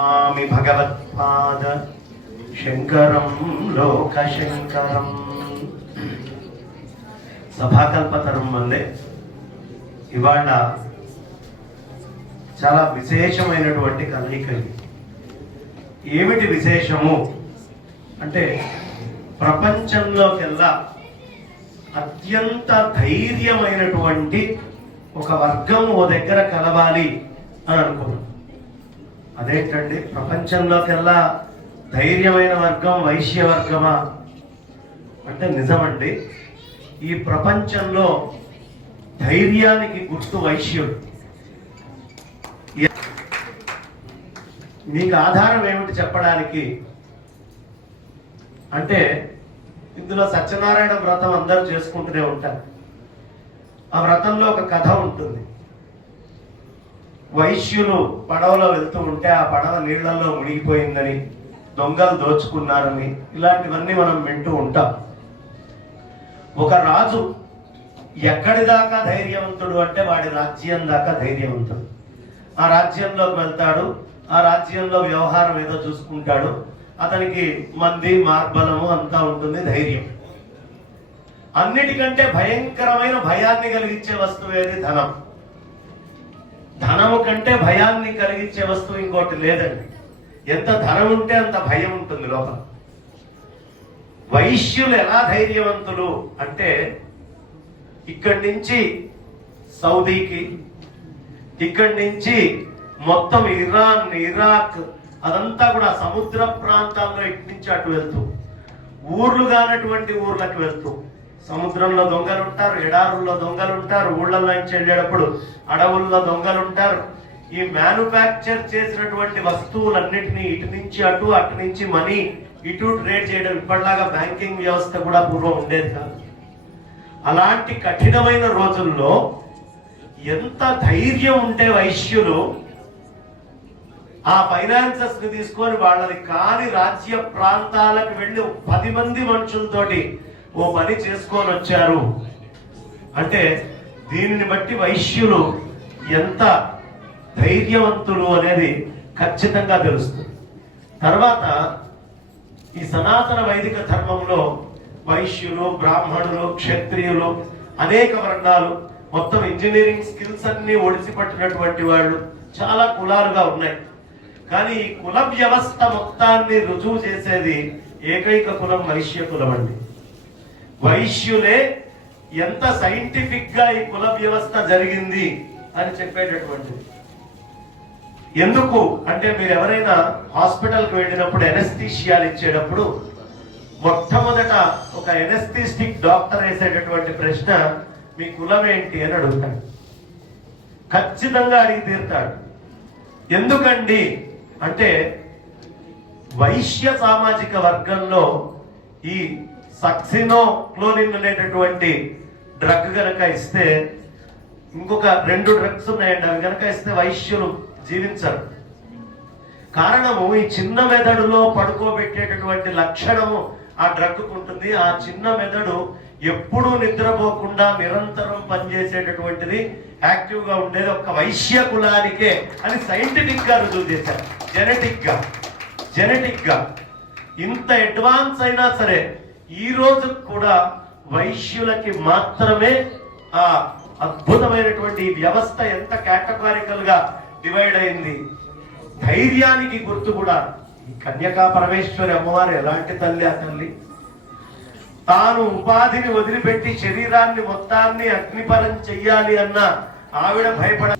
ఆమి భగవత్పాద శంకరం లోకశంకరం. సభాకల్పతరం వల్లే ఇవాళ చాలా విశేషమైనటువంటి కలయికలు. ఏమిటి విశేషము అంటే, ప్రపంచంలోకెల్లా అత్యంత ధైర్యమైనటువంటి ఒక వర్గం ఓ దగ్గర కలవాలి అని అనుకున్నాం. అదేంటండి, ప్రపంచంలోకెల్లా ధైర్యమైన వర్గం వైశ్య వర్గమా అంటే నిజమండి. ఈ ప్రపంచంలో ధైర్యానికి గుర్తు వైశ్యుడు. మీకు ఆధారం ఏమిటి చెప్పడానికి అంటే, ఇందులో సత్యనారాయణ వ్రతం అందరూ చేసుకుంటూనే ఉంటారు. ఆ వ్రతంలో ఒక కథ ఉంటుంది. వైశ్యులు పడవలో వెళ్తూ ఉంటే ఆ పడవ నీళ్లలో మునిగిపోయిందని, దొంగలు దోచుకున్నారని, ఇలాంటివన్నీ మనం వింటూ ఉంటాం. ఒక రాజు ఎక్కడి దాకా ధైర్యవంతుడు అంటే వాడి రాజ్యం దాకా ధైర్యవంతుడు. ఆ రాజ్యంలోకి వెళ్తాడు, ఆ రాజ్యంలో వ్యవహారం ఏదో చూసుకుంటాడు. అతనికి మంది మార్బలము అంతా ఉంటుంది, ధైర్యం. అన్నిటికంటే భయంకరమైన భయాన్ని కలిగించే వస్తువు ఏది? ధనం. ధనము కంటే భయాన్ని కలిగించే వస్తువు ఇంకోటి లేదండి. ఎంత ధనం ఉంటే అంత భయం ఉంటుంది లోపల. వైశ్యులు ఎలా ధైర్యవంతులు అంటే, ఇక్కడి నుంచి సౌదీకి, ఇక్కడి నుంచి మొత్తం ఇరాన్, ఇరాక్ అదంతా కూడా సముద్ర ప్రాంతాల్లో ఇటు నుంచి అటు వెళ్తూ, ఊర్లు కానటువంటి ఊర్లకు వెళ్తూ, సముద్రంలో దొంగలు ఉంటారు, ఎడారుల్లో దొంగలు ఉంటారు, ఊళ్ళల్లో నుంచి వెళ్ళేటప్పుడు అడవుల్లో దొంగలు ఉంటారు. ఈ మ్యానుఫ్యాక్చర్ చేసినటువంటి వస్తువులన్నిటినీ ఇటు నుంచి అటు, అటు నుంచి మనీ ఇటు ట్రేడ్ చేయడం. ఇప్పటిలాగా బ్యాంకింగ్ వ్యవస్థ కూడా పూర్వం ఉండేది కాదు. అలాంటి కఠినమైన రోజుల్లో ఎంత ధైర్యం ఉంటే వైశ్యులు ఆ ఫైనాన్సెస్ ని తీసుకొని వాళ్ళని కాని రాజ్య ప్రాంతాలకు వెళ్ళి 10 మంది మనుషులతోటి ఓ పని చేసుకొని వచ్చారు అంటే, దీనిని బట్టి వైశ్యులు ఎంత ధైర్యవంతులు అనేది ఖచ్చితంగా తెలుస్తుంది. తర్వాత ఈ సనాతన వైదిక ధర్మంలో వైశ్యులు, బ్రాహ్మణులు, క్షత్రియులు, అనేక వర్గాలు, మొత్తం ఇంజనీరింగ్ స్కిల్స్ అన్ని ఒడిసిపట్టినటువంటి వాళ్ళు చాలా కులాలుగా ఉన్నాయి. కానీ ఈ కుల వ్యవస్థ మొత్తాన్ని రుజువు చేసేది ఏకైక కులం వైశ్య కులం అండి. వైశ్యులే ఎంత సైంటిఫిక్ గా ఈ కుల వ్యవస్థ జరిగింది అని చెప్పేటటువంటిది. ఎందుకు అంటే, మీరు ఎవరైనా హాస్పిటల్కి వెళ్ళినప్పుడు ఎనస్థీషియాలు ఇచ్చేటప్పుడు మొట్టమొదట ఒక ఎనస్థీస్టిక్ డాక్టర్ వేసేటటువంటి ప్రశ్న, మీ కులం ఏంటి అని అడుగుతాడు. ఖచ్చితంగా అడిగి తీరుతాడు. ఎందుకండి అంటే, వైశ్య సామాజిక వర్గంలో ఈ సక్సినోక్లోనిన్ అనేటటువంటి డ్రగ్ గనక ఇస్తే, ఇంకొక 2 డ్రగ్స్ ఉన్నాయండి, అవి గనక ఇస్తే వైశ్యులు జీవించరు. కారణము, ఈ చిన్న మెదడులో పడుకోబెట్టేటటువంటి లక్షణము ఆ డ్రగ్కు ఉంటుంది. ఆ చిన్న మెదడు ఎప్పుడూ నిద్రపోకుండా నిరంతరం పనిచేసేటటువంటిది, యాక్టివ్ గా ఉండేది ఒక వైశ్య కులానికే అని సైంటిఫిక్ గా రుజువు చేశారు. జెనెటిక్ గా ఇంత అడ్వాన్స్ అయినా సరే ఈ రోజు కూడా వైశ్యులకి మాత్రమే ఆ అద్భుతమైనటువంటి వ్యవస్థ ఎంత కేటగారికల్ గా డివైడ్ అయింది. ధైర్యానికి గుర్తు కూడా ఈ కన్యకా పరమేశ్వరి అమ్మవారు ఎలాంటి తల్లి? ఆ తల్లి తాను ఉపాధిని వదిలిపెట్టి శరీరాన్ని మొత్తాన్ని అగ్నిపరం చెయ్యాలి అన్న ఆవిడ భయపడ